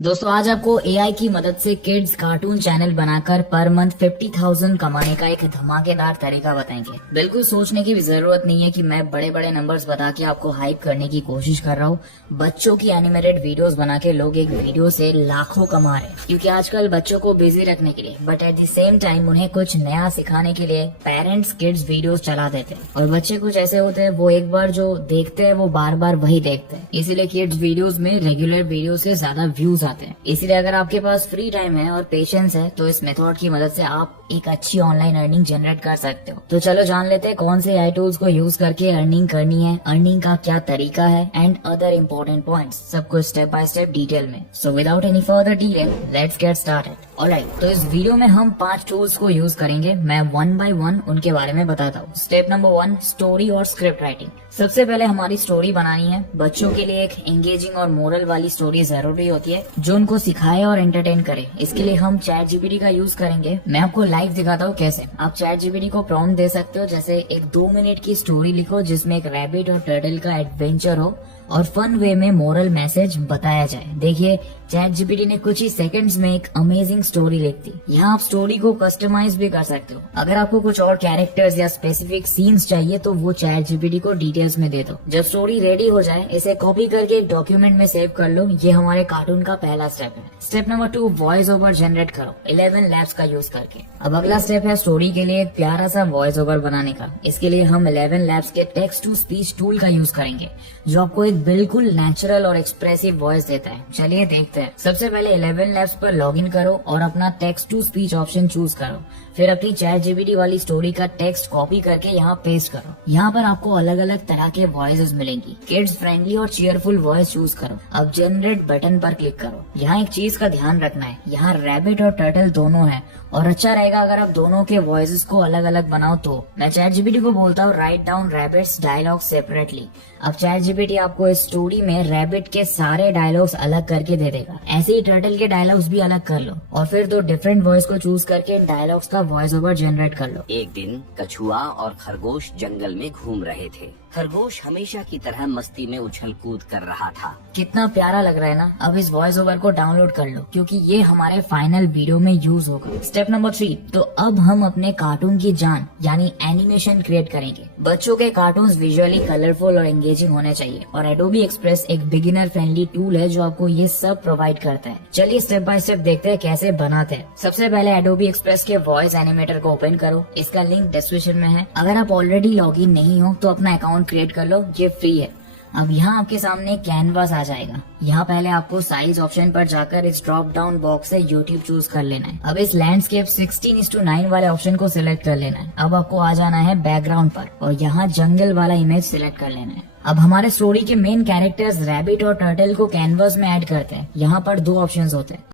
दोस्तों आज आपको एआई की मदद से किड्स कार्टून चैनल बनाकर पर मंथ 50,000 कमाने का एक धमाकेदार तरीका बताएंगे। बिल्कुल सोचने की भी जरूरत नहीं है कि मैं बड़े बड़े नंबर्स बता के आपको हाइप करने की कोशिश कर रहा हूँ। बच्चों की एनिमेटेड वीडियोस बना के लोग एक वीडियो से लाखों कमा रहे हैं, क्योंकि आजकल बच्चों को बिजी रखने के लिए but at the same time उन्हें कुछ नया सिखाने के लिए पेरेंट्स किड्स वीडियोस चला देते हैं। और बच्चे कुछ ऐसे होते हैं, वो एक बार जो देखते हैं वो बार बार वही देखते हैं, इसीलिए किड्स वीडियोस में रेगुलर वीडियो से ज्यादा व्यूज आते हैं। इसीलिए अगर आपके पास फ्री टाइम है और पेशेंस है तो इस मेथड की मदद से आप एक अच्छी ऑनलाइन अर्निंग जनरेट कर सकते हो। तो चलो जान लेते हैं कौन से एआई टूल्स को यूज करके अर्निंग करनी है, अर्निंग का क्या तरीका है एंड अदर इम्पोर्टेंट पॉइंट्स, सब कुछ स्टेप बाय स्टेप डिटेल में। So without any further delay let's get started. Alright, तो इस वीडियो में हम 5 टूल्स को यूज करेंगे। मैं वन बाय वन उनके बारे में बताता हूँ। स्टेप नंबर 1, स्टोरी और स्क्रिप्ट राइटिंग। सबसे पहले हमारी स्टोरी बनानी है। बच्चों के लिए एक एंगेजिंग और मोरल वाली स्टोरी जरूरी होती है जो उनको सिखाए और एंटरटेन करे। इसके लिए हम चैट जीपीटी का यूज करेंगे। मैं आपको लाइव दिखाता हूँ कैसे। आप चैट जीपीटी को प्रॉम्प्ट दे सकते हो, जैसे एक 2 मिनट की स्टोरी लिखो जिसमें एक रैबिट और टर्टल का एडवेंचर हो और फन वे में मोरल मैसेज बताया जाए। देखिए चैट जीपीटी ने कुछ ही सेकंड्स में एक अमेजिंग स्टोरी लिख दी। यहाँ आप स्टोरी को कस्टमाइज भी कर सकते हो। अगर आपको कुछ और कैरेक्टर्स या स्पेसिफिक सीन्स चाहिए तो वो चैट जीपीटी को डिटेल्स में दे दो। जब स्टोरी रेडी हो जाए इसे कॉपी करके एक डॉक्यूमेंट में सेव कर लो। ये हमारे कार्टून का पहला स्टेप है। Step number 2, voice over generate करो 11 लैब्स का यूज करके। अब अगला स्टेप है स्टोरी के लिए एक प्यारा सा वॉइस ओवर बनाने का। इसके लिए हम 11 लैब्स के टेक्स्ट टू स्पीच टूल का यूज करेंगे जो आपको एक बिल्कुल नेचुरल और एक्सप्रेसिव वॉइस देता है। चलिए देखते हैं। सबसे पहले 11 लैब्स पर लॉग इन करो और अपना text to speech option choose करो। फिर अपनी चैट जीपीटी वाली स्टोरी का टेक्स्ट कॉपी करके यहाँ पेस्ट करो। यहाँ पर आपको अलग अलग तरह के वॉइसेस मिलेंगी। किड्स फ्रेंडली और चीयरफुल वॉइस चूज करो। अब जनरेट बटन पर क्लिक करो। यहाँ एक चीज का ध्यान रखना है, यहाँ रैबिट और टर्टल दोनों हैं और अच्छा रहेगा अगर आप दोनों के वॉइसेस को अलग अलग बनाओ। तो मैं चैट जीपीटी को बोलता हूँ write down rabbits dialogue separately. अब चैट जीपीटी आपको इस स्टोरी में रैबिट के सारे डायलॉग्स अलग करके दे देगा। ऐसे ही टर्टल के डायलॉग्स भी अलग कर लो और फिर 2 डिफरेंट वॉइस को चूज करके डायलॉग्स का वॉइस ओवर जनरेट कर लो। एक दिन कछुआ और खरगोश जंगल में घूम रहे थे। खरगोश हमेशा की तरह मस्ती में उछल कूद कर रहा था। कितना प्यारा लग रहा है ना। अब इस वॉइस ओवर को डाउनलोड कर लो क्योंकि ये हमारे फाइनल वीडियो में यूज होगा। स्टेप नंबर 3, तो अब हम अपने कार्टून की जान यानी एनिमेशन क्रिएट करेंगे। बच्चों के कार्टून्स विजुअली कलरफुल और एंगेजिंग होने चाहिए और एडोबी एक्सप्रेस एक बिगिनर फ्रेंडली टूल है जो आपको ये सब प्रोवाइड करता है। चलिए स्टेप बाय स्टेप देखते हैं कैसे बनाते हैं। सबसे पहले एडोबी एक्सप्रेस के वॉइस एनिमेटर को ओपन करो। इसका लिंक डिस्क्रिप्शन में है। अगर आप ऑलरेडी लॉग इन नहीं हो तो अपना अकाउंट क्रिएट कर लो, ये फ्री है। अब यहाँ आपके सामने कैनवास आ जाएगा। यहाँ पहले आपको साइज ऑप्शन पर जाकर इस ड्रॉप डाउन बॉक्स से यूट्यूब चूज कर लेना है। अब इस लैंडस्केप 16:9 वाले ऑप्शन को सिलेक्ट कर लेना है। अब आपको आ जाना है बैकग्राउंड पर और यहाँ जंगल वाला इमेज सिलेक्ट कर लेना है। अब हमारे स्टोरी के मेन कैरेक्टर्स रैबिट और टर्टल को कैनवास में ऐड करते हैं। यहाँ पर 2 ऑप्शंस होते हैं।